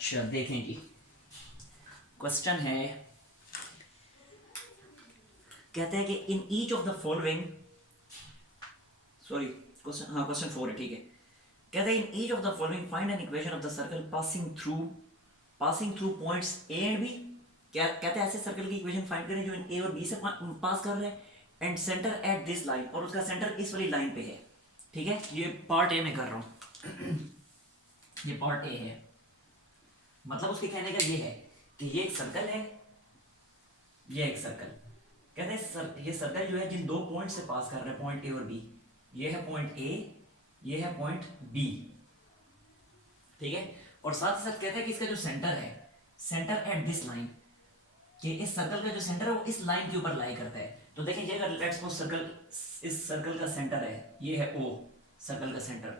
अच्छा देखें जी, क्वेश्चन है, कहते हैं कि in each of the following, sorry question, हाँ क्वेश्चन 4 है, ठीक है। कहते हैं in each of the following find an equation of the circle passing through points A and B. क्या कहते हैं, ऐसे सर्कल की इक्वेशन फाइंड करें जो इन ए और बी से पास कर रहे हैं, and centre at this line, और उसका सेंटर इस वाली लाइन पे है। ठीक है, ये पार्ट ए में कर रहा हूँ ये पार्ट ए है। मतलब उसके कहने का ये है कि ये एक सर्कल है, ये एक सर्कल। कहते हैं ये सर्कल जो है जिन दो पॉइंट से पास कर रहे हैं, पॉइंट ए और बी, ये है पॉइंट ए, ये है पॉइंट बी। ठीक है, और साथ ही साथ कहते हैं कि इसका जो सेंटर है, सेंटर एट दिस लाइन, कि इस सर्कल का जो सेंटर है वो इस लाइन के ऊपर लाई करता है। तो देखिए, ये अगर लेट्स सपोज सर्कल, इस सर्कल का सेंटर है, ये है ओ, सर्कल का सेंटर,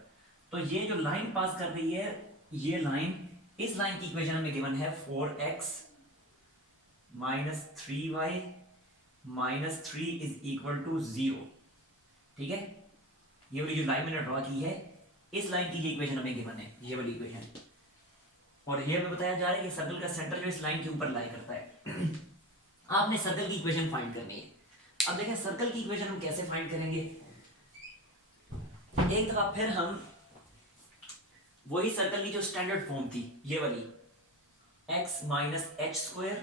तो ये जो लाइन पास कर रही है, ये लाइन, इस लाइन की इक्वेशन हमें गिवन है 4x minus 3y minus 3 is equal to 0। ठीक है, ये वाली जो लाइन मैंने ड्रॉ की है, इस लाइन की ये इक्वेशन हमें गिवन है, ये वाली इक्वेशन। और ये हमें बताया जा रहा है कि सर्कल का सेंटर जो इस लाइन के ऊपर लाई करता है। आपने सर्कल की इक्वेशन फाइंड करनी है। अब देखें सर्कल की इक्वेशन हम कैसे फाइंड करेंगे। एक दफा फिर हम वही सर्कल की जो स्टैंडर्ड फॉर्म थी, ये वाली, x minus H square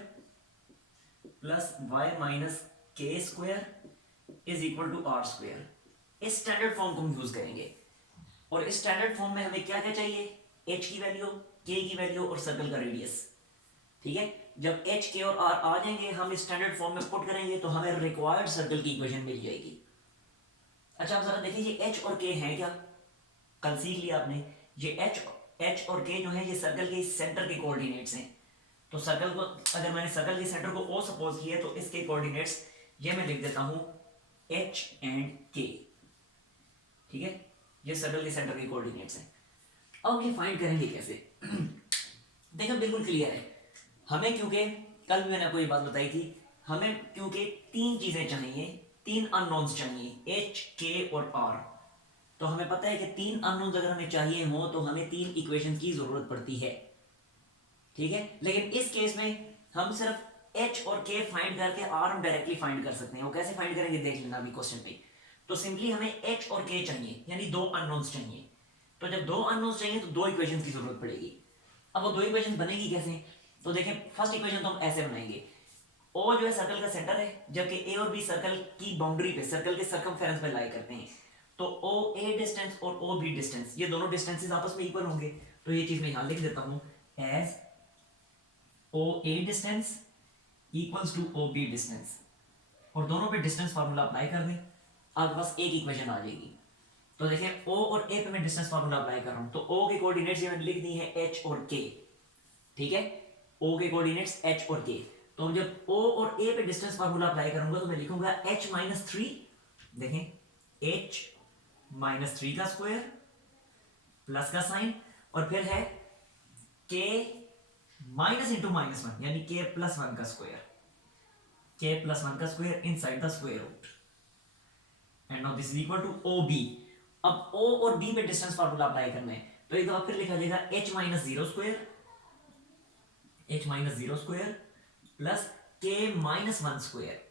plus Y minus K square is equal to are square, इस स्टैंडर्ड फॉर्म को हम यूज करेंगे। और इस स्टैंडर्ड फॉर्म में हमें क्या क्या चाहिए, h की वैल्यू, k की वैल्यू और सर्कल का रेडियस। ठीक है, जब h, k और r आ जाएंगे, हम इस स्टैंडर्ड फॉर्म में पुट करेंगे तो हमें रिक्वायर्ड सर्कल की इक्वेशन मिल जाएगी। अच्छा आप जरा देखिए, ये h और k है क्या, कल सीख लिया आपने, ये h और k जो है ये सर्कल के सेंटर के कोऑर्डिनेट्स हैं। तो सर्कल को, अगर मैंने सर्कल के सेंटर को o सपोज किया तो इसके कोऑर्डिनेट्स ये मैं लिख देता हूं h एंड k। ठीक है, ये सर्कल के सेंटर के कोऑर्डिनेट्स हैं। अब ये फाइंड करेंगे कैसे। देखो बिल्कुल क्लियर है, हमें क्योंकि कल भी मैंने आपको ये बात बताई थी, हमें क्योंकि तीन चीजें चाहिए, तीन अननोन्स चाहिए, h, k और r। तो हमें पता है कि तीन अननोन्स अगर हमें चाहिए हो तो हमें तीन इक्वेशन की जरूरत पड़ती है। ठीक है, लेकिन इस केस में हम सिर्फ h और k फाइंड करके r हम डायरेक्टली फाइंड कर सकते हैं। वो कैसे फाइंड करेंगे देख लेना अभी क्वेश्चन पे। तो सिंपली हमें h और k चाहिए, यानी दो अननोन्स चाहिए। तो जब दो अननोन्स चाहिए तो दो इक्वेशंस की जरूरत पड़ेगी। अब वो दो इक्वेशन बनेगी कैसे, तो देखें फर्स्ट इक्वेशन तो हम ऐसे बनाएंगे, ओ जो है सर्कल का सेंटर है, जबकि ए और बी सर्कल की बाउंड्री पे, सर्कल के सर्कमफेरेंस पे लाई करते हैं। तो ओ ए डिस्टेंस और ओ बी डिस्टेंस, ये दोनों डिस्टेंसेस आपस में इक्वल होंगे। तो ये चीज मैं यहां लिख देता हूं as O A distance equals to O B distance, और दोनों पे डिस्टेंस फार्मूला अप्लाई कर दें, आपके पास एक इक्वेशन आ जाएगी। तो देखें ओ और ए पे मैं डिस्टेंस फार्मूला अप्लाई कर रहा हूं, तो ओ के कोऑर्डिनेट्स ये मैंने लिख दी है एच और के। ठीक है, ओ के कोऑर्डिनेट्स एच और के। तो जब ओ और ए पे डिस्टेंस फार्मूला अप्लाई करूंगा तो मैं लिखूंगा h माइनस 3, देखें h माइनस 3 का स्क्वायर प्लस का साइन, और फिर है k माइनस इंटू माइनस 1 यानी k प्लस 1 का स्क्वायर, k प्लस 1 का square inside the square root, and now this is equal to O B. अब o और b पे डिस्टेंस फार्मूला अप्लाई करना है, तो एक दफा फिर लिखा जाएगा h minus 0 square, h minus 0 square plus k minus 1 square,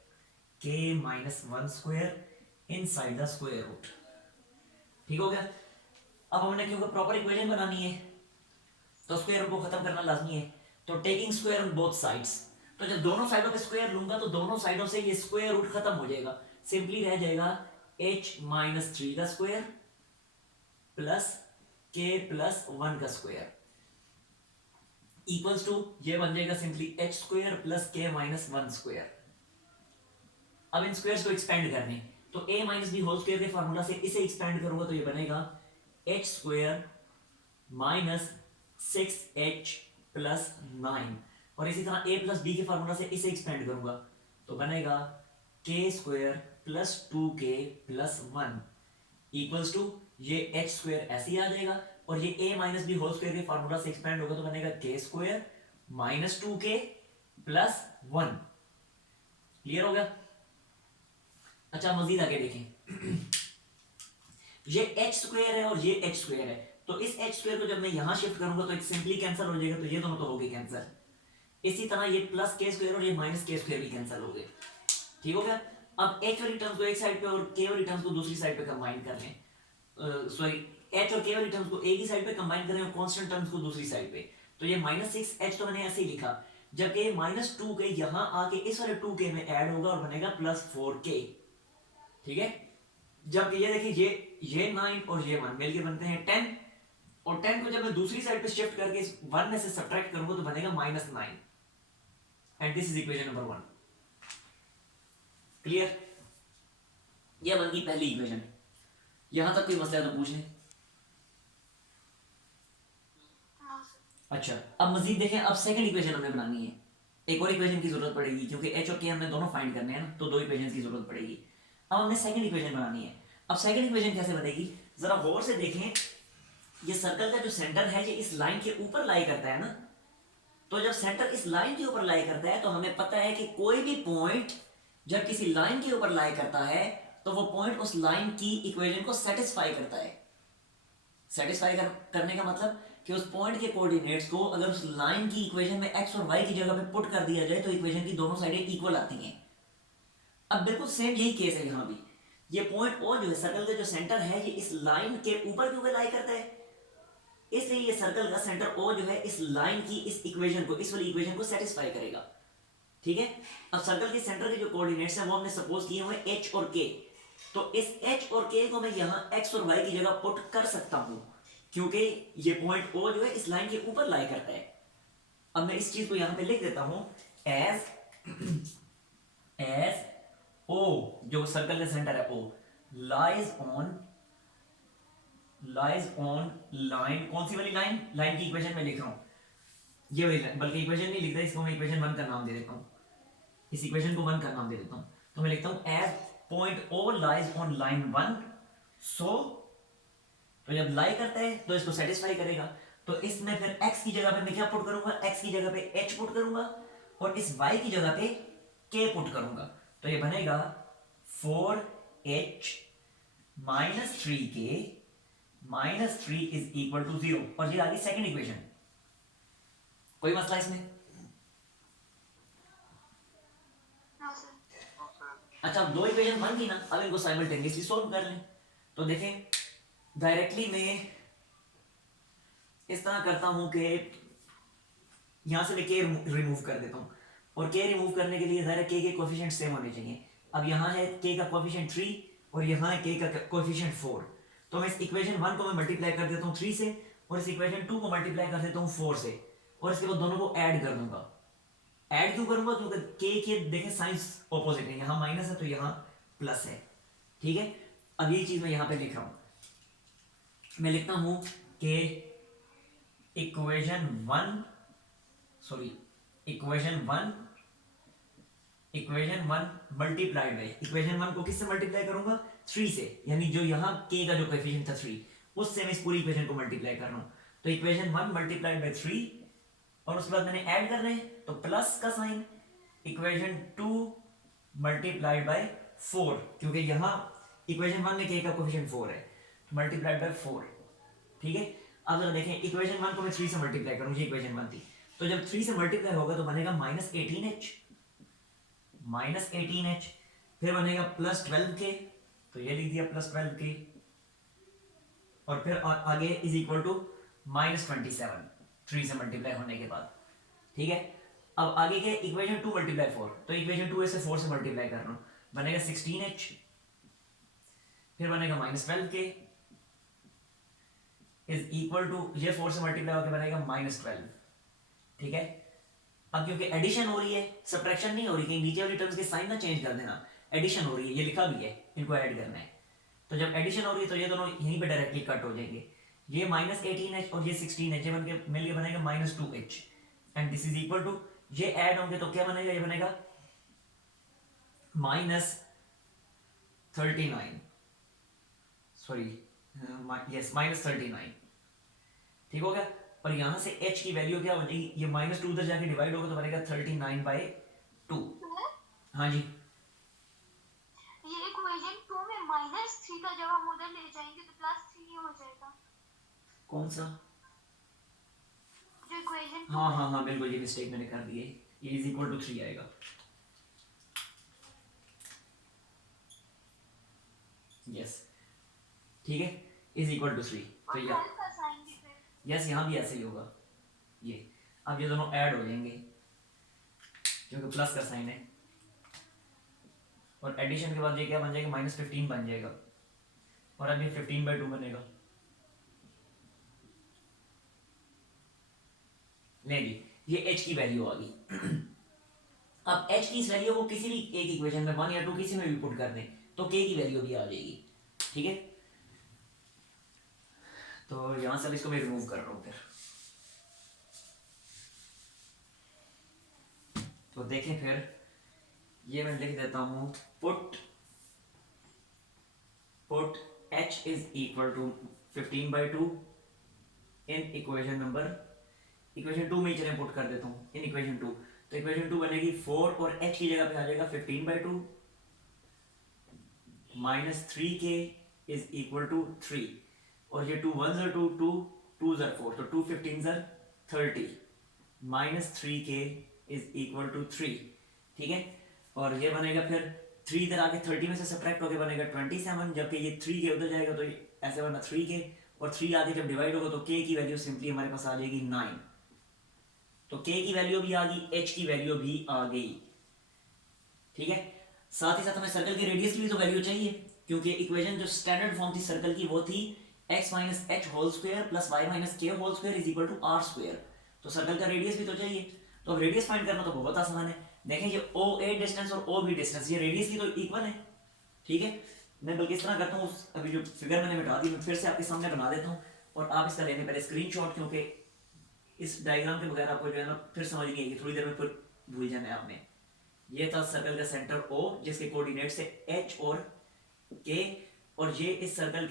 k minus 1 square inside the square root. ठीक हो गया। अब हमने क्योंकि प्रॉपर इक्वेशन बनानी है तो स्क्वायर रूट को खत्म करना लाजमी है, तो taking square on both sides, तो जब दोनों साइडों पे स्क्वायर लूंगा तो दोनों साइडों से ये स्क्वायर रूट खत्म हो जाएगा, सिंपली रह जाएगा h माइनस 3 का स्क्वायर प्लस k प्लस 1 का स्क्वायर इक्वल्स टू, ये बन जाएगा simply h square plus k minus 1 square. अब इन स्क्वायर्स को एक्सपेंड करने, तो a minus B whole square के फार्मूला से इसे एक्सपेंड करूंगा तो ये बनेगा h square minus 6h plus 9, और इसी तरह a प्लस बी के फार्मूला से इसे एक्सपेंड करूंगा तो बनेगा k square plus 2k plus 1 equals to, ये h स्क्वायर ऐसे ही आ जाएगा, और ये a minus B whole square के फार्मूला से एक्सपेंड होगा तो बनेगा k square minus 2k plus 1। Clear हो गया। अच्छा मजीद आगे देखें, ये h स्क्वायर है और ये h स्क्वायर है, तो इस एच स्क्वायर को जब मैं यहां शिफ्ट करूंगा तो एक सिंपली कैंसिल हो जाएगा, तो ये दोनों तो हो गए कैंसिल। इसी तरह ये प्लस के स्क्वायर और ये माइनस के स्क्वायर भी कैंसिल हो गए। ठीक हो गया। अब एच वाली टर्म्स को एक साइड पे और के वाली टर्म्स को दूसरी साइड पे कंबाइन कर लें, सॉरी एच और के वाली टर्म्स को एक ही साइड पे कंबाइन करें और कांस्टेंट टर्म्स को दूसरी साइड पे। तो ये -6h तो मैंने ऐसे ही लिखा, जबकि -2k यहां आके इस वाले 2k में ऐड होगा और बनेगा +4k। ठीक है। जब ये देखिए ये 9 और ये 1 मिलके बनते हैं 10, और 10 को जब मैं दूसरी साइड पे शिफ्ट करके इस 1 में से सब्ट्रैक्ट करूंगा तो बनेगा -9, and this is equation number 1। Clear. यह बन गई पहली इक्वेशन। यहां तक कोई मसला है तो पूछ लें। अच्छा, अब मजीद देखें, अब सेकंड इक्वेशन हमें बनानी है। एक और इक्वेशन की जरूरत पड़ेगी क्योंकि एच और के हमने दोनों फाइंड करने हैं ना, तो दो इक्वेशन की जरूरत पड़ेगी। अब हमने सेकंड इक्वेशन बनानी है। अब सेकंड इक्वेशन कैसे बनेगी, जरा गौर से देखें। ये सर्कल का जो सेंटर है ये इस लाइन के ऊपर लाई करता है ना, तो जब सेंटर इस लाइन के ऊपर लाई करता है तो हमें पता है कि कोई भी पॉइंट जब किसी लाइन के ऊपर लाई करता है तो वो पॉइंट उस लाइन की इक्वेशन को सेटिस्फाई करता है। सेटिस्फाई करने का मतलब कि उस पॉइंट के कोऑर्डिनेट्स को अगर उस लाइन की इक्वेशन में एक्स और वाई की जगह पे पुट कर दिया जाए तो इक्वेशन की दोनों साइडें इक्वल आती हैं। अब बिल्कुल सेम यही केस है यहाँ भी। ये पॉइंट ओ जो है सर्कल का जो सेंटर है ये इस लाइन के ऊपर क्यों लाई करता है, इसलिए ये सर्कल का सेंटर ओ जो है इस लाइन की इस इक्वेशन को, इस वाली इक्वेशन को सेटिस्फाई करेगा। ठीक है। अब सर्कल के सेंटर के जो कोऑर्डिनेट्स हैं वो हमने सपोज किए हुए एच और के, तो इस एच और के को मैं यहाँ एक्स और वाई की जगह पुट कर सकता हूँ क्योंकि ये पॉइंट ओ जो है इस लाइन के ऊपर लाई करता है। अब मैं इस चीज को यहां पे लिख देता हूं एज ओ, जो सर्कल का सेंटर है ओ लाइज ऑन लाइन, कौन सी वाली लाइन, लाइन की इक्वेशन में लिख रहा हूं ये वाली लाइन, बल्कि इक्वेशन नहीं लिख रहा, इसको मैं इक्वेशन 1 का नाम दे देता हूं, इस इक्वेशन को 1 का नाम दे देता हूं। तो मैं लिखता हूं as point O lies on line 1, so तो जब लाई करता है तो इसको सेटिस्फाई करेगा। तो इसमें फिर x की जगह पे मैं क्या पुट करूंगा, x की जगह पे h पुट करूंगा और इस y की जगह पे k पुट करूंगा। तो ये बनेगा 4h minus 3k minus 3 is equal to 0, और ये आ गई सेकेंड इक्वेशन। कोई मसला इसमें? अच्छा, अब दो इक्वेशन बन गई ना, अब इनको साइमल्टेनियसली सॉल्व कर लें। तो देखें डायरेक्टली मैं इस तरह करता हूं कि यहां से मैं के रिमूव कर देता हूं, और के रिमूव करने के लिए ज़रा के कोफिशिएंट सेम होने चाहिए। अब यहां है के का कोफिशिएंट 3 और यहां है के का कोफिशिएंट 4, तो मैं इस इक्वेशन 1 को मैं मल्टीप्लाई कर देता हूं 3 से, और इस इक्वेशन 2 को मल्टीप्लाई कर देता हूं 4 से, और इसके बाद दोनों को ऐड कर दूंगा। ऐड क्यों करूंगा, क्योंकि के देखें साइंस ऑपोजिट है, यहां माइनस है तो यहां प्लस है। ठीक है। अब ये चीज मैं यहां पे लिख रहा हूं, मैं लिखता हूं कि इक्वेशन 1 मल्टीप्लाइड बाय इक्वेशन 1 को किससे मल्टीप्लाई करूंगा, 3 से, यानी जो यहां के का जो कोएफिशिएंट था 3 उससे मैं इस पूरी इक्वेशन को मल्टीप्लाई कर रहा हूं। तो इक्वेशन 1 मल्टीप्लाइड बाय 3, और उसके बाद मैंने ऐड करना है तो प्लस का साइन, इक्वेशन 2 मल्टीप्लाइड बाय 4, क्योंकि यहां इक्वेशन 1 में के का कोएफिशिएंट 4 है, तो मल्टीप्लाइड बाय 4। ठीक है। अब जरा देखें इक्वेशन 1 को मैं 3 से मल्टीप्लाई करूं, ये इक्वेशन 1 थी, तो जब 3 से मल्टीप्लाई होगा तो बनेगा -18h, फिर बनेगा +12k, तो ये लिख दिया +12k, और फिर आगे इज इक्वल टू -27 3 से मल्टीप्लाई होने के बाद। ठीक है। अब आगे के इक्वेशन 2 मल्टीप्लाई 4, तो इक्वेशन 2 से 4 से मल्टीप्लाई कर रहा हूं, बनेगा 16h, फिर बनेगा -12k इज इक्वल टू, ये 4 से मल्टीप्लाई होकर बनेगा -12। ठीक है। अब क्योंकि एडिशन हो रही है, सब्ट्रैक्शन नहीं हो रही, कहीं नीचे वाली टर्म्स के साइन ना चेंज कर देना, एडिशन हो रही है, ये लिखा भी है, इनको ऐड करना है। तो जब एडिशन हो रही है तो ये दोनों यहीं पे डायरेक्टली कट हो जाएंगे, ये -18h और ये 16h, ये बनके मिलके बनेगा -2h, and this is equal to, ये ऐड होंगे तो क्या बनेगा, ये बनेगा -39, सॉरी यस -39। ठीक हो गया। और यहां से h की वैल्यू क्या हो जाएगी, ये -2 उधर जाके डिवाइड होगा तो बनेगा 39/2। हाँ जी, ये इक्वेशन 2 में -3 का जब हम उधर ले जाएंगे तो +3 हो जाएगा। कौन सा? जो इक्वेशन हाँ हाँ हाँ बिल्कुल, ये मिस्टेक मैंने कर दी है, ये इज इक्वल टू 3 आएगा। यस ठीक है, इज इक्वल टू 3। तो और या प्लस का साइन भी फिर। यस यहाँ भी ऐसे ही होगा। ये अब ये दोनों ऐड हो जाएंगे क्योंकि प्लस का साइन है, और एडिशन के बाद ये क्या बन जाएगा, -15 बन जाएगा, और अब ये 15/2 बनेगा। ले ली, ये h की वैल्यू आ गई। अब h की इस वैल्यू को किसी भी एक इक्वेशन में 1 या 2 किसी में भी पुट कर दें तो k की वैल्यू भी आ जाएगी। ठीक है, तो यहां से अब इसको मैं रिमूव कर रहा हूं फिर। तो देखें फिर, ये मैं लिख देता हूं, put h is equal to 15/2 in equation 2 में ही चलें पुट कर देता हूँ इन इक्वेशन 2। तो इक्वेशन 2 बनेगी 4 और h की जगह पे आ जाएगा 15/2 -3k इज इक्वल टू 3, और ये 2 1 ज़र 2 2 2 ज़र 4, तो 2 15 ज़र 30 -3k इज इक्वल टू 3। ठीक है, और ये बनेगा फिर 3 इधर आके 30 में से सब्ट्रैक्ट होकर बनेगा 27, जबकि ये 3k उधर जाएगा तो ये ऐसे बना 3k, और 3 आगे जब डिवाइड होगा तो k की वैल्यू सिंपली हमारे पास आ जाएगी 9। तो k की वैल्यू भी आ गई, h की वैल्यू भी आ गई। ठीक है, साथ ही साथ हमें सर्कल के रेडियस की भी तो वैल्यू चाहिए, क्योंकि इक्वेशन जो स्टैंडर्ड फॉर्म थी सर्कल की वो थी x minus H whole square plus Y minus K whole square is equal to are square. तो सर्कल का रेडियस भी तो चाहिए, तो अब रेडियस फाइंड करना तो बहुत आसान है। देखें ये ओ ए डिस्टेंस और ओ बी डिस्टेंस ये रेडियस की तो इक्वल है। ठीक है, मैं बल्कि इस तरह करता हूँ, अभी जो फिगर मैंने मिटा दी मैं फिर से आपके सामने बना देता हूँ, और आप इसका लेने पहले स्क्रीनशॉट, क्योंकि इस डायग्राम के बगैर आपको जो है ना फिर समझ नहीं आएगी, थोड़ी देर में फिर भूल जाना है आपने। ये था सर्कल का सेंटर O जिसके कोऑर्डिनेट्स है H और K, और ये इस सर्कल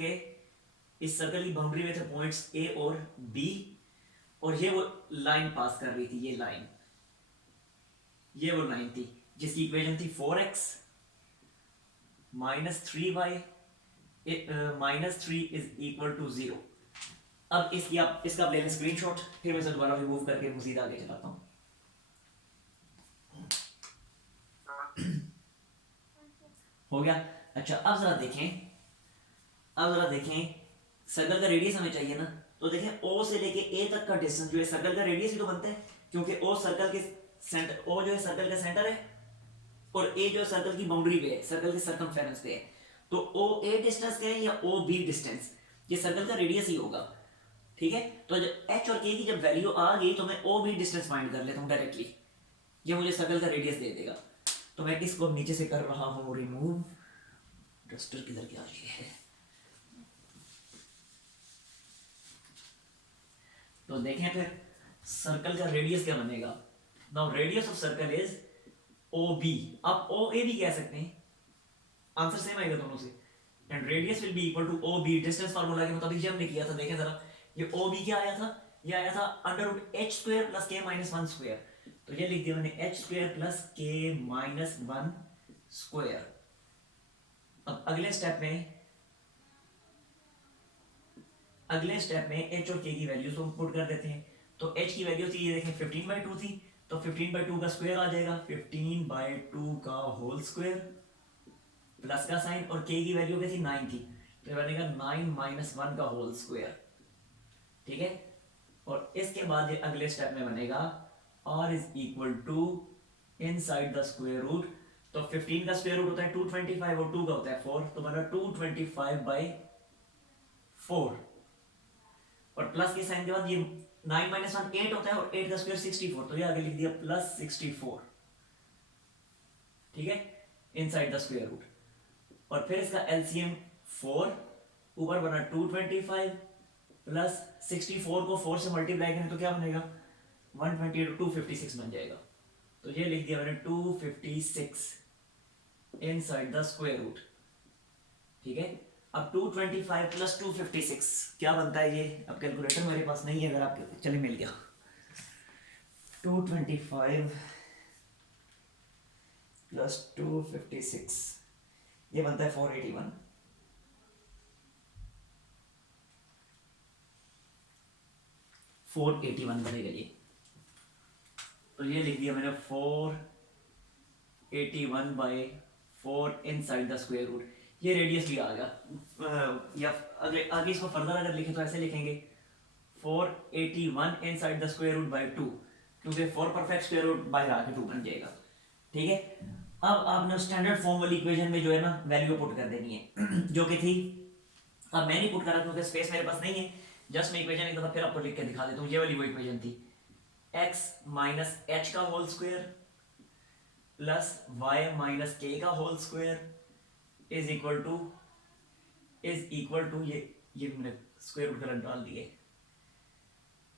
की बाउंड्री में थे पॉइंट्स A और B, और ये वो लाइन पास कर रही थी, ये वो लाइन थी जिसकी इक्वेशन थी 4x minus 3y minus 3 is equal to 0। अब इसका ले लें स्क्रीनशॉट, फिर मैं इसे दोबारा रिमूव करके मजीद आगे चलाता हूँ। हो गया। अच्छा अब जरा देखें सर्कल का रेडियस हमें चाहिए ना, तो देखें O से लेके A तक का डिस्टेंस जो है सर्कल का रेडियस ही तो बनता है, क्योंकि O जो है सर्कल का सेंटर है, और A जो है सर्कल की बाउंड्री पे है, सर्कल के सर्कमफेरेंस पे है। तो OA डिस्टेंस क्या है या OB डिस्टेंस, ये सर्कल का रेडियस ही होगा। ठीक है, तो जब H और K की जब वैल्यू आ गई तो मैं OB डिस्टेंस फाइंड कर लेता हूँ डायरेक्टली, ये मुझे सर्कल का रेडियस दे देगा। तो मैं इसको नीचे से कर रहा हूँ रिमूव। डस्टर किधर क्या है, तो देखें फिर सर्कल का रेडियस क्या बनेगा। Now radius of circle is OB, आप OA भी कह सकते हैं, आंसर सेम आएगा दोनों से, and radius will be equal to OB। Distance formula के मुताबिक जो हमने किया था, देखें जरा, ये OB क्या आया था, ये आया था √h² plus k minus 1 square, तो ये लिख दिया मैंने h² plus k minus 1 square. अब अगले स्टेप में h और k की वैल्यूज को पुट कर देते हैं। तो h की वैल्यू थी, ये देखें 15/2 थी, तो 15/2 का स्क्वायर आ जाएगा, 15/2 का होल स्क्वायर प्लस का साइन, और k की वैल्यू क्या थी 9 थी, तो ये बनेगा 9 माइनस 1 का होल स्क्वायर। ठीक है, और इसके बाद ये अगले स्टेप में बनेगा r is equal to inside the square root, तो 15 का स्क्वायर रूट होता है 225 और 2 का होता है 4, तो बना 225/4, और प्लस के साइन के बाद ये 9 माइनस 1 8 होता है, और 8 का स्क्वायर 64, तो ये आगे लिख दिया प्लस 64। ठीक है, इनसाइड द स्क्वायर रूट, और फिर इसका एलसीएम 4, ऊपर बना 225 प्लस 64 को 4 से मल्टीप्लाई करें तो क्या बनेगा 120 तो 256 बन जाएगा। तो ये लिख दिया मैंने 256 इनसाइड द स्क्वायर रूट। ठीक है, अब 225 प्लस 256 क्या बनता है, ये अब कैलकुलेटर मेरे पास नहीं है, अगर आपके चले मिल गया, 225 प्लस 256 ये बनता है 481। 481 बनेगा ये। तो ये लिख दिया मैंने 481 by 4 inside the square root. ये रेडियस भी आ गया। या अगले आगे इसको फर्दर अगर लिखें तो ऐसे लिखेंगे 481 inside the square root by 2, क्योंकि 4 परफेक्ट स्क्वायर रूट बाहर आके 2 बन जाएगा। ठीक है, अब आपने स्टैंडर्ड फॉर्म वाली इक्वेशन में जो है ना वैल्यू पुट कर देनी है जो कि थी, अब मैं नहीं पुट करा क्योंकि स्पेस मेरे पास नहीं है। जस्ट मैं इक्वेशन एक दफा फिर आपको लिख के दिखा देता हूँ। ये वाली वो इक्वेशन थी, x माइनस एच का whole square plus y minus k का whole square is equal to ये मैंने स्क्वायर रूट करंट डाल दिए,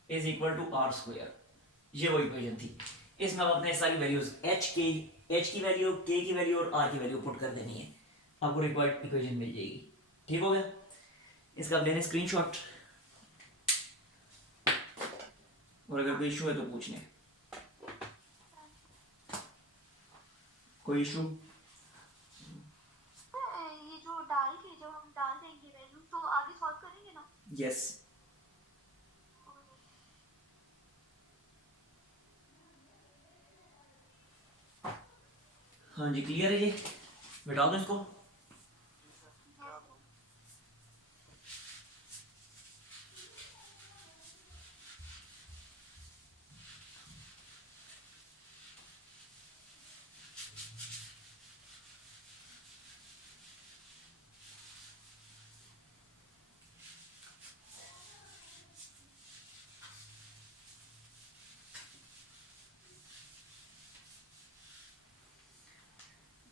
is equal to are square. ये वो इक्वेशन थी। इसमें अब अपने सारी वैल्यूज एच की वैल्यू, के की वैल्यू और आर की वैल्यू पुट कर देनी है, आपको रिक्वायर्ड इक्वेशन मिल जाएगी। ठीक हो गया, इसका लेने स्क्रीनशॉट, और अगर कोई इशू है तो पूछने। कोई इशू? ये जो डाल के जब हम डाल देंगे वैल्यू तो आगे सॉल्व करेंगे ना? यस। हाँ जी, क्लियर है ये, बिठा दो इसको।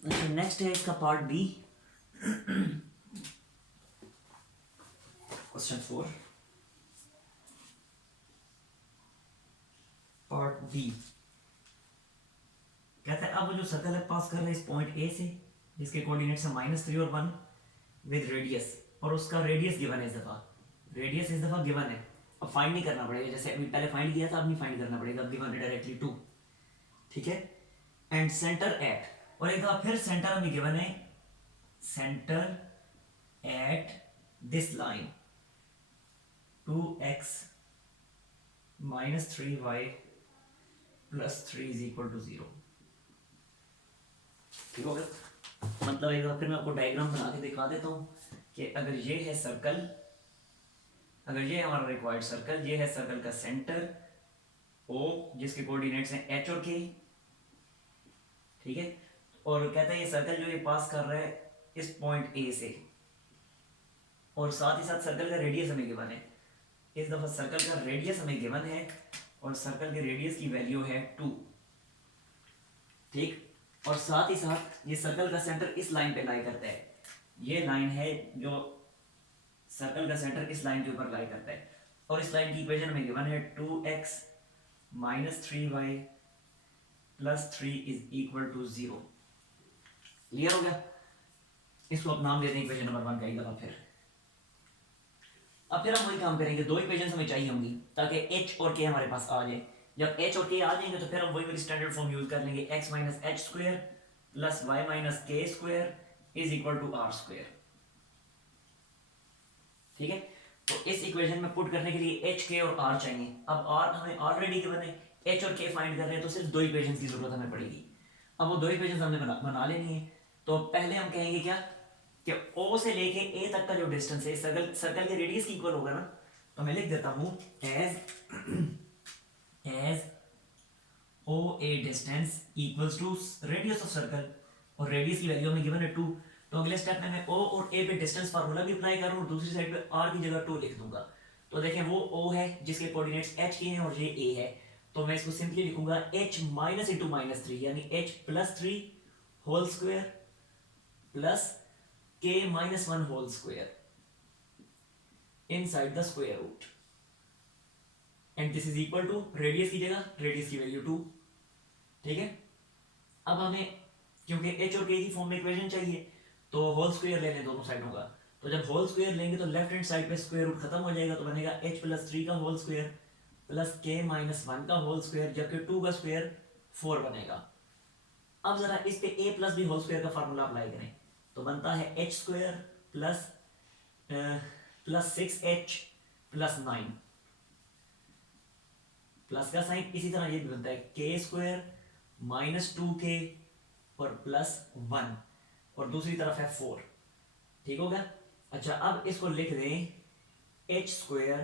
अच्छा, नेक्स्ट है इसका part b, question 4 part b. कहता है अब वो जो सर्कल है पास कर रहा है इस पॉइंट ए से, जिसके कोऑर्डिनेट्स है -3 और 1 विद रेडियस, और उसका रेडियस गिवन है इस दफा, रेडियस इस दफा गिवन है। अब फाइंड नहीं करना पड़ेगा, जैसे अभी पहले फाइंड किया था, अब नहीं फाइंड करना पड़ेगा, अब गिवन है डायरेक्टली 2। ठीक है, एंड सेंटर एट, और एक दफा फिर सेंटर हमें गिवन है, centre at this line 2x - 3y + 3 is equal to 0। ठीक हो गया, मतलब एक बार फिर मैं आपको डायग्राम बना के दिखा देता हूँ कि अगर ये है सर्कल, अगर ये हमारा रिक्वायर्ड सर्कल, ये है सर्कल का सेंटर O जिसके कोऑर्डिनेट्स हैं h और k। ठीक है, और कहता है ये सर्कल जो ये पास कर रहा है इस पॉइंट A से, और साथ ही साथ सर्कल का रेडियस हमें गिवन है। इस दफा सर्कल का रेडियस हमें गिवन है, और सर्कल के रेडियस की वैल्यू है 2। ठीक, और साथ ही साथ ये सर्कल का सेंटर इस लाइन पे लाई करता है, ये लाइन है जो सर्कल का सेंटर इस लाइन के ऊपर लाई करता है, और इस लाइन की इक्वेशन में गिवन है 2x - 3y + 3 is equal to 0। Clear हो गया, इसको आप नाम दे दें इक्वेशन नंबर 1 का एक दफा फिर। अब फिर हम वही काम करेंगे, दो इक्वेशन हमें चाहिए होंगी ताकि h और k हमारे पास आ जाए। जब h और k आ जाएंगे तो फिर हम वही वाली स्टैंडर्ड फॉर्म यूज कर लेंगे, x - h² + y - k² is equal to r²। ठीक है, तो इस इक्वेशन में पुट करने के लिए h, k और r चाहिए। अब r हमें ऑलरेडी गिवन है, h और k फाइंड कर रहे हैं, तो सिर्फ दो इक्वेशन की जरूरत हमें पड़ेगी। अब वो दो इक्वेशन हमने बना लेनी है। तो पहले हम कहेंगे क्या कि O से लेके A तक का जो डिस्टेंस है सर्कल के रेडियस की इक्वल होगा ना, तो मैं लिख देता हूं as OA distance equals to radius of circle, और रेडियस की वैल्यू हमें गिवन है 2। तो अगले स्टेप में मैं O और A पे डिस्टेंस फार्मूला भी अप्लाई करूं और दूसरी साइड पे R की जगह 2 लिख दूंगा। तो देखें वो O है जिसके कोऑर्डिनेट्स h के हैं और ये A है, तो मैं इसको सिंपली लिखूंगा h माइनस इंटू -3 यानी h + 3 whole square plus k - 1 whole square inside the square root, and this is equal to radius की जगह रेडियस की वैल्यू 2। ठीक है, अब हमें क्योंकि h और k की फॉर्म में इक्वेशन चाहिए तो होल स्क्वायर ले लें दोनों साइडों का। तो जब होल स्क्वायर लेंगे तो लेफ्ट हैंड साइड पे स्क्वायर रूट खत्म हो जाएगा, तो बनेगा h + 3 का होल स्क्वायर प्लस k - 1 का होल स्क्वायर, जबकि 2 का स्क्वायर 4 बनेगा। अब जरा इस पे a plus b whole square का फार्मूला अप्लाई करें, तो बनता है h² प्लस 6h + 9 प्लस का साइन, इसी तरह ये भी बनता है के स्क्वायर माइनस 2k और प्लस 1, और दूसरी तरफ है 4। ठीक हो गया। अच्छा अब इसको लिख दें एच स्क्वायर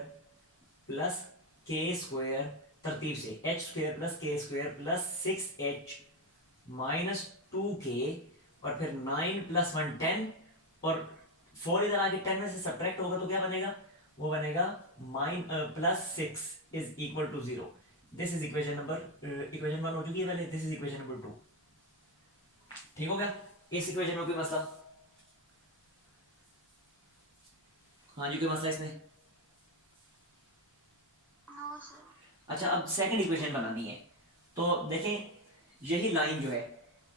प्लस के स्क्वायर, तरतीब से एच स्क्वायर प्लस के square plus 6h minus 2k, और फिर 9 प्लस 1 10, और 4 इधर आगे 10 में से सब्ट्रैक्ट होगा तो क्या बनेगा, वो बनेगा plus 6 is equal to 0। This is equation number, equation 1 हो चुकी है पहले, दिस इज इक्वेशन नंबर 2। ठीक हो गया। इस इक्वेशन में कोई मसला? हाँ जी, कोई मसला इसमें? No sir. अच्छा अब सेकंड इक्वेशन बनानी है। तो देखें यही लाइन जो है,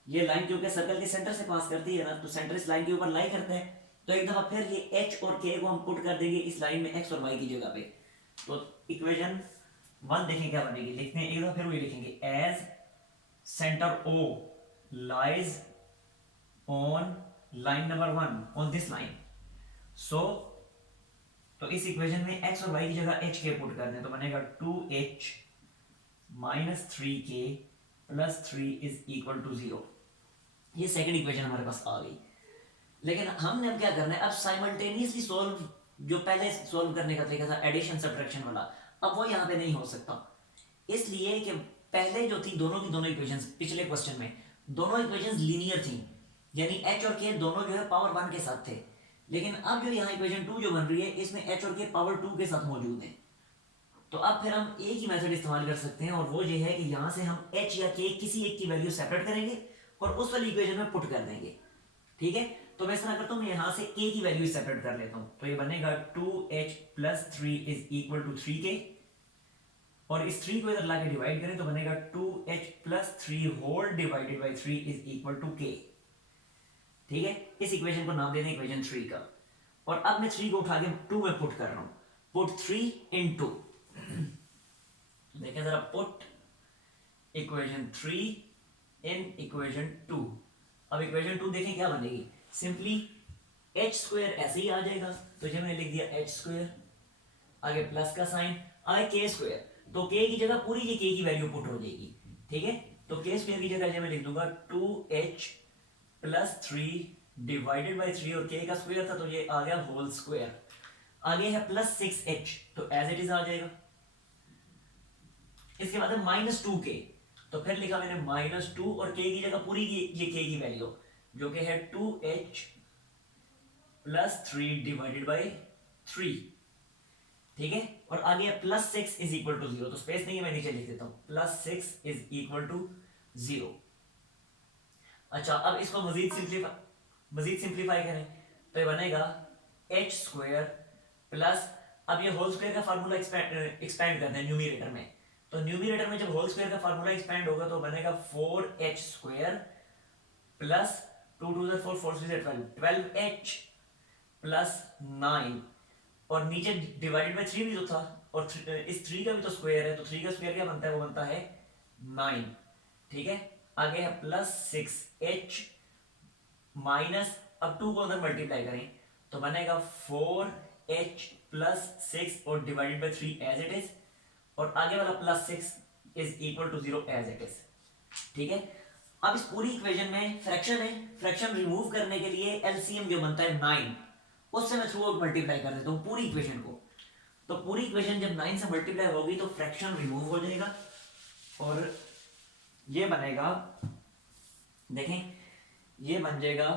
ये लाइन क्योंकि सर्कल के सेंटर से पास करती है ना, तो सेंटर इस लाइन के ऊपर लाई करता है, तो एक दफा फिर ये h और k को हम पुट कर देंगे इस लाइन में x और y की जगह पे। तो इक्वेशन 1 देखें क्या बनेगी, लिखते हैं एक दफा फिर वही लिखेंगे, as centre O lies on line number 1 on this line, so तो इस इक्वेशन में x और y की जगह h k पुट कर दें तो बनेगा 2h minus 3k plus 3 is equal to 0। ये सेकंड इक्वेशन हमारे पास आ गई। लेकिन हमने अब क्या करना है, अब साइमल्टेनियसली सोल्व, जो पहले सोल्व करने का तरीका था एडिशन सब्ट्रैक्शन वाला, अब वो यहाँ पे नहीं हो सकता, इसलिए कि पहले जो थी दोनों की दोनों इक्वेशंस, पिछले क्वेश्चन में दोनों इक्वेशंस लीनियर थी, यानी h और k दोनों जो है पावर 1 के साथ थे। लेकिन अब जो यहाँ इक्वेशन 2 जो बन रही है इसमें h और k पावर 2 के साथ मौजूद है। तो अब फिर हम एक ही मेथड इस्तेमाल कर सकते हैं, और वो ये है कि यहाँ से हम h या k किसी एक की वैल्यू सेपरेट करेंगे और उस वाली इक्वेशन में पुट कर देंगे। ठीक है, तो मैं इस तरह करता हूँ, मैं यहाँ से k की वैल्यू सेपरेट कर लेता हूँ, तो ये बनेगा 2h plus 3 is equal to 3k, और इस 3 को इधर लाके डिवाइड करें तो बनेगा 2h plus 3 whole divided by 3 is equal to k। ठीक है, इस इक्वेशन को नाम दे दें इक्वेशन 3 का, और अब मैं 3 को उठा के 2 में पुट कर रहा हूँ, पुट 3 इन 2। देखें जरा, पुट इक्वेशन 3 इन इक्वेशन 2। अब इक्वेशन 2 देखें क्या बनेगी, सिंपली h स्क्वायर ऐसे ही आ जाएगा, तो जब मैंने लिख दिया h स्क्वायर, आगे प्लस का साइन, आगे k स्क्वायर, तो k की जगह पूरी ये k की वैल्यू पुट हो जाएगी। ठीक है, तो k स्क्वायर की जगह मैं लिख दूंगा 2h प्लस 3 डिवाइडेड बाई 3, और k का स्क्वायर था तो ये आ गया होल स्क्वायर, आगे है प्लस 6h, तो एज इट इज आ जाएगा। इसके बाद है माइनस 2k, तो फिर लिखा मैंने माइनस 2 और k की जगह पूरी की ये k की वैल्यू जो कि है 2h प्लस 3 डिवाइडेड बाई 3। ठीक है, और आगे है प्लस 6 इज इक्वल टू 0, तो स्पेस नहीं है, मैं नीचे लिख देता हूं, प्लस 6 इज इक्वल टू 0। अच्छा अब इसको मजीद सिंप्लीफाई करें तो ये बनेगा h स्क्वायर प्लस, अब ये होल स्क्वायर का फार्मूला एक्सपेंड करते हैं न्यूमरेटर में, तो न्यूमरेटर में जब होल स्क्वायर का फार्मूला एक्सपेंड होगा तो बनेगा 4h square plus 2 2 4 4 3 12 12h plus 9, और नीचे डिवाइडेड बाय 3 भी तो था, और इस 3 का भी तो स्क्वायर है, तो 3 का स्क्वायर क्या बनता है, वो बनता है 9। ठीक है, आगे है प्लस 6h माइनस, अब 2 को अंदर मल्टीप्लाई करें तो बनेगा 4h प्लस 6 और divided by 3 as it is, और आगे वाला plus 6 is equal to 0 as it is. ठीक है, अब इस पूरी इक्वेशन में फ्रैक्शन है, फ्रैक्शन रिमूव करने के लिए एलसीएम जो बनता है 9, उससे मैं थ्रू आउट मल्टीप्लाई कर देता हूँ पूरी इक्वेशन को, तो पूरी इक्वेशन जब 9 से मल्टीप्लाई होगी तो फ्रैक्शन रिमूव हो जाएगा, और ये बनेगा, देखें ये बन जाएगा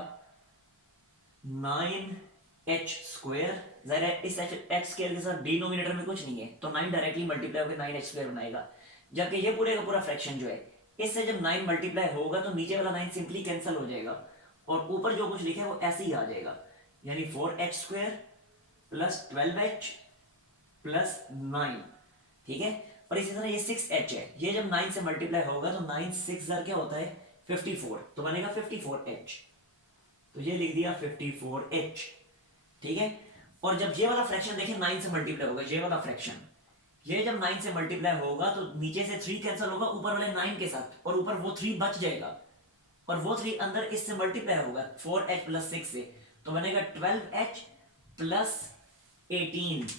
9h स्क्वायर, जाहिर है इस h स्क्वायर के साथ डिनोमिनेटर में कुछ नहीं है, तो 9 डायरेक्टली मल्टीप्लाई होकर 9h स्क्वायर बनाएगा, जबकि ये पूरे का पूरा फ्रैक्शन जो है इससे जब 9 मल्टीप्लाई होगा तो नीचे वाला 9 सिंपली कैंसिल हो जाएगा, और ऊपर जो कुछ लिखा है वो ऐसे ही आ जाएगा, यानी 4h square plus 12h plus 9। ठीक है, और इसी तरह ये 6h है, ये जब 9 से मल्टीप्लाई होगा तो 9 6 क्या होता है 54, तो बनेगा 54h, तो ये लिख दिया 54h। ठीक है, और जब ये वाला फ्रैक्शन देखें 9 से मल्टीप्लाई होगा, ये वाला फ्रैक्शन ये जब 9 से मल्टीप्लाई होगा तो नीचे से 3 कैंसिल होगा ऊपर वाले 9 के साथ, और ऊपर वो 3 बच जाएगा, और वो 3 अंदर इससे मल्टीप्लाई होगा 4h प्लस 6 से, तो बनेगा 12h plus 18,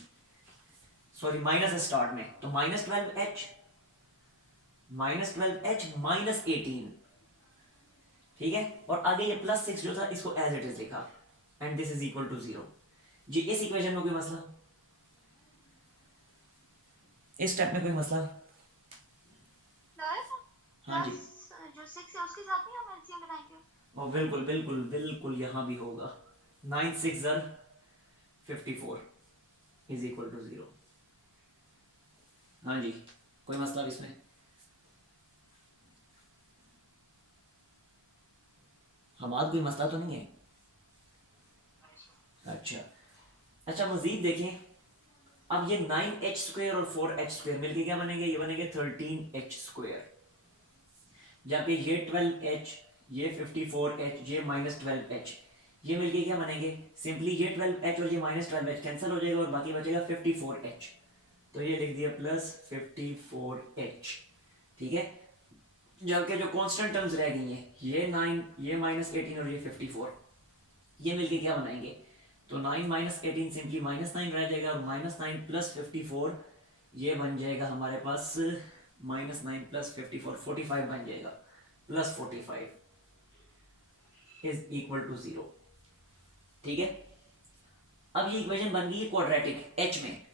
sorry minus start में, तो माइनस 12h -12h -18, ठीक है, और आगे ये +6 जो था इसको एज इट इज लिखा and this is equal to 0। जी इस इक्वेशन में कोई मसला, इस स्टेप में कोई मसला? हाँ जी, जो 6 है उसके साथ ही हम एलसीएम बनाएंगे। और बिल्कुल बिल्कुल बिल्कुल यहाँ भी होगा। 9 6 54 इज इक्वल टू 0। हाँ जी, कोई मसला भी इसमें? हमारा कोई मसला तो नहीं है? अच्छा अच्छा, मजीद देखें, अब ये 9h² और 4h² मिलके क्या बनेंगे? ये बनेंगे 13h²। जहाँ पे ये 12h, ये 54h, ये -12h, ये मिलके क्या बनेंगे? सिंपली ये 12h और ये -12h कैंसिल हो जाएगा और बाकी बचेगा 54h। तो ये लिख दिया +54h, ठीक है। जबकि जो कांस्टेंट टर्म्स रह गई हैं, ये 9, ये -18 और ये 54, ये मिलके क्या बनाएंगे? तो 9 -18 सिंपली -9 रह जाएगा और -9 + 54 ये बन जाएगा हमारे पास -9 + 54 45 बन जाएगा, +45 इज इक्वल टू 0, ठीक है। अब ये इक्वेशन बन गई है क्वाड्रेटिक h में।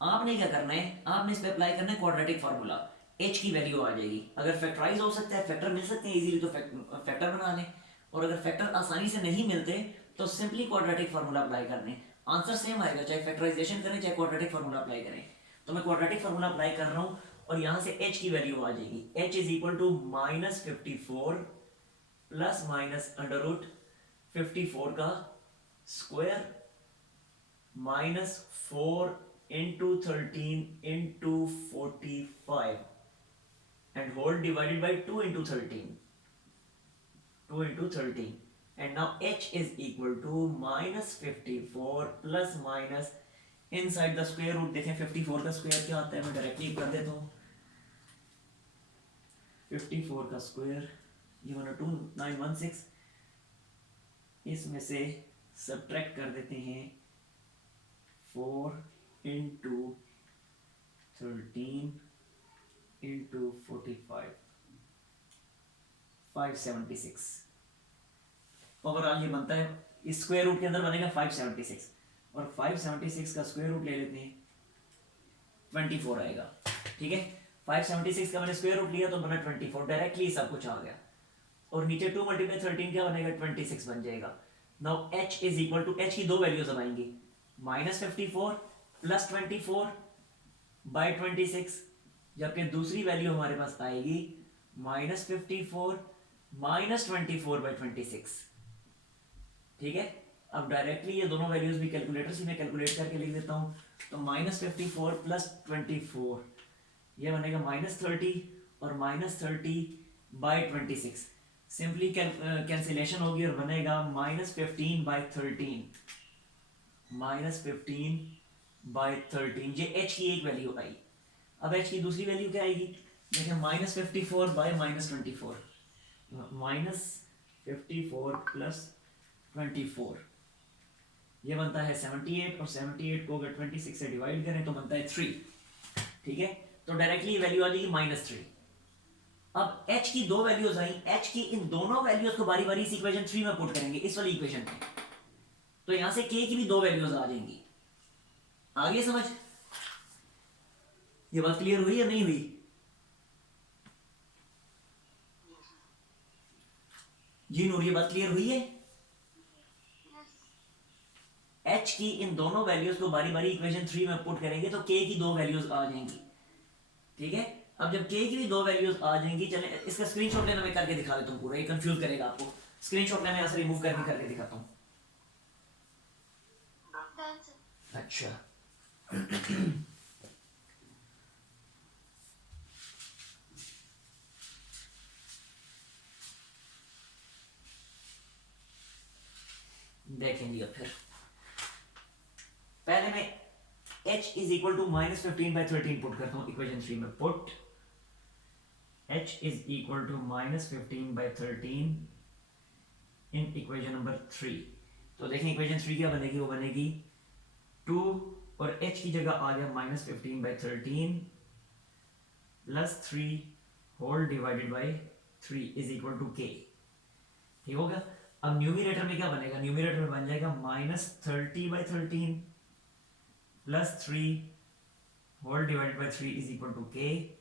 आपने क्या करना है, आपने इस पे अप्लाई करना है क्वाड्रेटिक फार्मूला, h की वैल्यू आ जाएगी। अगर फैक्टराइज हो सकता है, फैक्टर मिल सकते हैं इजीली, तो फैक्टर बना लें, और अगर फैक्टर आसानी से नहीं मिलते तो सिंपली क्वाड्रेटिक फार्मूला अप्लाई कर लें, आंसर सेम आएगा, चाहे फैक्टराइजेशन करें चाहे क्वाड्रेटिक फार्मूला अप्लाई करें। तो मैं क्वाड्रेटिक फार्मूला अप्लाई कर रहा हूँ और यहाँ से h की वैल्यू आ जाएगी, h is equal to -54 plus minus √54 का square -4 into 13 into 45 and whole divided by 2 into 13, 2 into 13, and now h is equal to -54 plus minus inside the square root। देखें 54 का स्क्वायर क्या आता है, मैं डायरेक्टली कर देता हूँ। 54 का स्क्वायर ये बना 2916, इसमें से सब्ट्रैक्ट कर देते हैं 4 into 13 into 45, 576। ओवरऑल ये बनता है, इस स्क्वायर रूट के अंदर बनेगा 576, और 576 का स्क्वायर रूट ले लेते हैं 24 आएगा, ठीक है। 576 का मैंने स्क्वायर रूट लिया तो बना 24, डायरेक्टली सब कुछ आ गया, और नीचे 2 × 13 क्या बनेगा? 26 बन जाएगा। Now h is equal to, h की दो वैल्यूज अब आएंगी, -54 + 24 बाई 26, जबकि दूसरी वैल्यू हमारे पास आएगी -54 -24 बाई 26, ठीक है। अब डायरेक्टली ये दोनों वैल्यूज भी कैलकुलेटर से मैं कैलकुलेट करके लिख देता हूँ, तो -54 + 24 ये बनेगा -30 और -30 बाई 26, सिंपली कैंसिलेशन होगी और बनेगा -15 बाई 13, -15 बाई 13, ये h की एक वैल्यू आई। अब h की दूसरी वैल्यू क्या आएगी? देखिए -54 बाई -24, -54 प्लस 24 ये बनता है 78, और 78 को अगर 26 से डिवाइड करें तो बनता है 3, ठीक है। तो डायरेक्टली वैल्यू आ जाएगी -3। अब h की दो वैल्यूज आई, h की इन दोनों वैल्यूज को बारी बारी इस इक्वेशन 3 में पुट करेंगे, इस वाली इक्वेशन में, तो यहां से k की भी दो वैल्यूज आ जाएंगी। आगे समझ, ये बात क्लियर हुई या नहीं हुई? जी नूर, ये बात क्लियर हुई है? h की इन दोनों वैल्यूज को बारी बारी इक्वेशन 3 में पुट करेंगे तो k की दो वैल्यूज आ जाएंगी, ठीक है। अब जब k की भी दो वैल्यूज आ जाएंगी, चले इसका स्क्रीनशॉट लेना, मैं करके दिखा देता हूँ पूरा, ये कंफ्यूज करेगा आपको। स्क्रीनशॉट लेना, यहाँ से रिमूव करके दिखाता हूँ। अच्छा देखेंगे फिर, पहले मैं h is equal to -15 by 13 put करता हूँ इक्वेशन 3 में, put h is equal to -15 by 13 in equation number 3। तो देखें इक्वेशन 3 क्या बनेगी, वो बनेगी 2 और h की जगह आ गया -15 by 13 + 3 whole divided by 3 is equal to k. ठीक हो गया। अब न्यूमिनेटर में क्या बनेगा, न्यूमिनेटर में बन जाएगा -30/13 plus 3 whole divided by 3 is equal to k.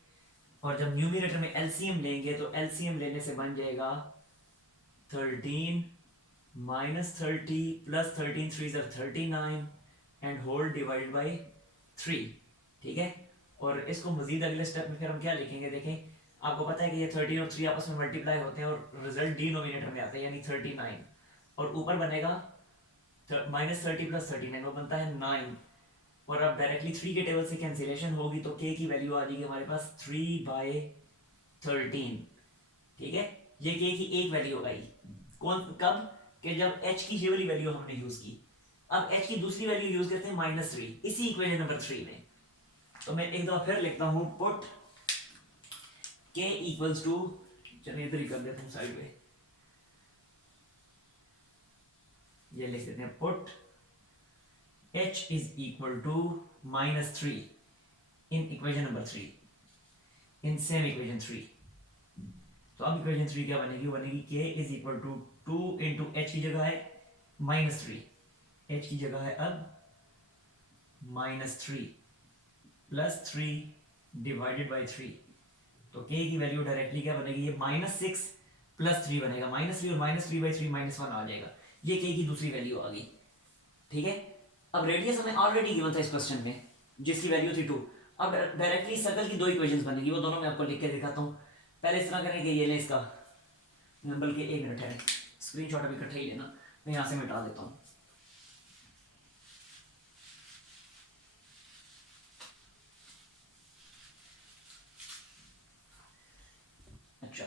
और जब न्यूमिनेटर में एलसीएम लेंगे तो एलसीएम लेने से बन जाएगा 13 -30 plus 13 3 are 39 and whole divided by 3। ठीक है। और इसको मजीद अगले स्टेप में फिर हम क्या लिखेंगे, देखें आपको पता है कि ये 13 और 3 आपस में मल्टीप्लाई होते हैं और रिजल्ट डिनोमिनेटर में आता है यानी 39, और ऊपर बनेगा -30 प्लस 39 वो बनता है 9। और अब डायरेक्टली 3 के टेबल से कैंसिलेशन होगी तो k की वैल्यू आ जाएगी हमारे पास 3/13। ठीक है। ये k की एक वैल्यू आई कौन कब कि जब h की ये वाली वैल्यू हमने यूज की। अब h की दूसरी वैल्यू यूज करते हैं -3 इसी इक्वेशन नंबर 3 में। तो मैं एक दफा फिर लिखता हूं पुट k इक्वल्स टू, चलिए इधर ही कर देता हूं साइड में, ये लिख देते हैं put h is equal to -3 in equation number 3 in same equation 3। तो अब इक्वेशन 3 क्या बनेगी, वो बनेगी k is equal to 2 into h की जगह है -3, h की जगह है अब -3 प्लस 3 डिवाइडेड बाई 3। तो k की वैल्यू डायरेक्टली क्या बनेगी, ये -6 प्लस 3 बनेगा, -3 और -3/3 -1 आ जाएगा। ये k की दूसरी वैल्यू आ गई। ठीक है। अब रेडियस हमें ऑलरेडी गिवन था इस क्वेश्चन में जिसकी वैल्यू थी 2। अब डायरेक्टली सर्कल की दो इक्वेशंस बनेगी, वो दोनों मैं आपको लिख के दिखाता हूँ। पहले इस तरह करेंगे, ये ले इसका, बल्कि 1 मिनट है, स्क्रीनशॉट अभी इकट्ठा ही लेना, मैं यहाँ से मिटा देता हूँ। अच्छा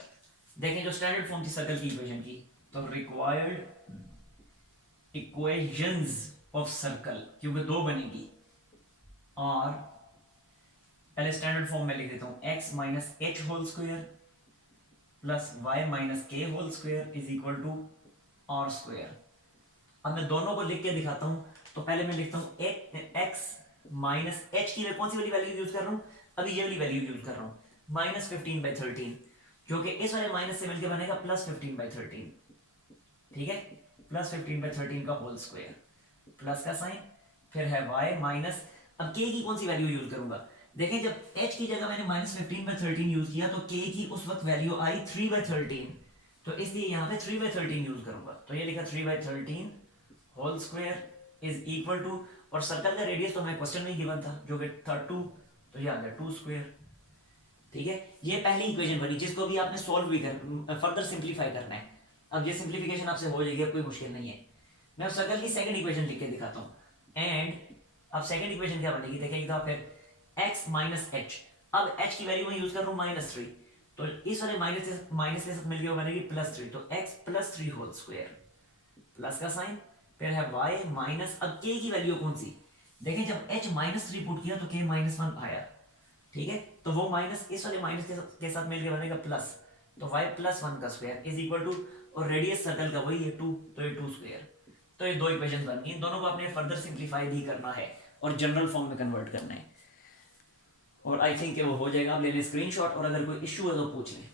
देखें, जो स्टैंडर्ड फॉर्म थी सर्कल की इक्वेशन की, तो रिक्वायर्ड इक्वेशंस ऑफ सर्कल, क्योंकि दो बनेगी, और पहले स्टैंडर्ड फॉर्म में लिख देता हूं x minus H whole square plus Y minus K whole square is equal to are square. अब मैं दोनों को लिख के दिखाता हूं। तो पहले मैं लिखता हूं x माइनस एच की कौन सी वाली वैल्यू यूज कर रहा हूं, अभी ये वाली वैल्यू यूज कर रहा हूं, -15/13, जो कि इस वाले माइनस से मिलकर बनेगा +15/13। ठीक है, +15/13 का होल स्क्वायर, प्लस का साइन, फिर है y माइनस, अब k की कौन सी वैल्यू यूज करूंगा, देखें जब h की जगह मैंने -15/13 यूज किया तो k की उस वक्त वैल्यू आई 3/13, तो इसलिए यहाँ पे 3/13 यूज करूंगा। तो ये लिखा 3/13 whole square is equal to, और सर्कल का रेडियस तो हमें क्वेश्चन में गिवन था जो कि था 2, तो ये आ गया 2 स्क्वायर। ठीक है, ये पहली इक्वेशन बनी जिसको भी आपने सॉल्व भी कर फर्दर सिंप्लीफाई करना है। अब ये सिंप्लीफिकेशन आपसे हो जाएगी, अब कोई मुश्किल नहीं है। मैं उस सर्कल की सेकंड इक्वेशन लिख के दिखाता हूँ। एंड अब सेकंड इक्वेशन क्या बनेगी, देखिएगा फिर x माइनस एच, अब h की वैल्यू में यूज कर रहा हूँ -3, तो इस वाले माइनस के साथ मिलकर वो बनेगी +3, तो x + 3 होल स्क्वायर, प्लस का साइन, फिर है y माइनस, अब k की वैल्यू कौन सी, देखें जब h -3 पुट किया तो k -1 आया। ठीक है, तो वो माइनस इस वाले माइनस के साथ मिलकर बनेगा प्लस, तो y + 1 का स्क्वायर इज इक्वल टू, और रेडियस सर्कल का वही है 2, तो ये 2 स्क्वायर। तो ये दो इक्वेशन बन गई, इन दोनों को आपने फर्दर सिंप्लीफाई भी करना है और जनरल फॉर्म में कन्वर्ट करना है, और आई थिंक वो हो जाएगा। आप ले लें स्क्रीनशॉट, और अगर कोई इश्यू है तो पूछ लें।